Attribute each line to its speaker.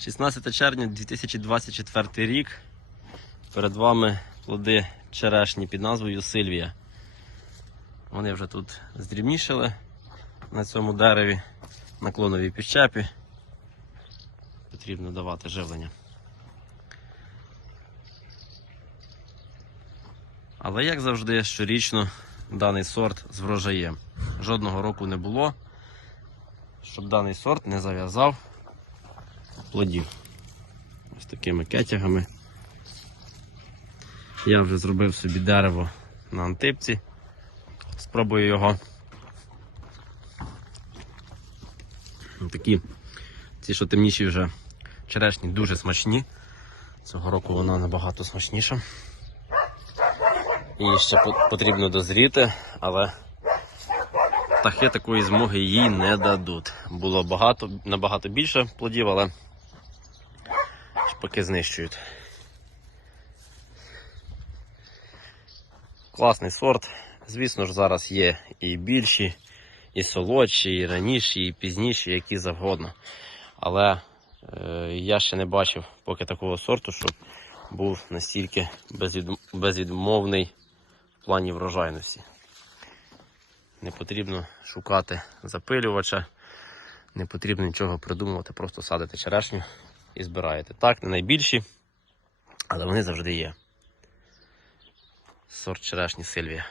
Speaker 1: 16 червня 2024 рік. Перед вами плоди черешні під назвою Сильвія. Вони вже тут здрібнішили на цьому дереві, на клоновій піщепі. Потрібно давати живлення. Але як завжди, щорічно даний сорт з врожаєм. Жодного року не було, щоб даний сорт не зав'язав плодів. Ось такими кетягами. Я вже зробив собі дерево на антипці. Спробую його. Такі, ці, що темніші вже черешні, дуже смачні. Цього року вона набагато смачніша. І ще потрібно дозріти, але птахи такої змоги їй не дадуть. Було багато, набагато більше плодів, але шпаки знищують. Класний сорт. Звісно ж, зараз є і більші, і солодші, і раніші, і пізніші, які завгодно. Але е, я ще не бачив поки такого сорту, щоб був настільки безвід... безвідмовний в плані врожайності. Не потрібно шукати запилювача, не потрібно нічого придумувати, просто садите черешню і збираєте. Так, не найбільші, але вони завжди є. Сорт черешні Сильвія.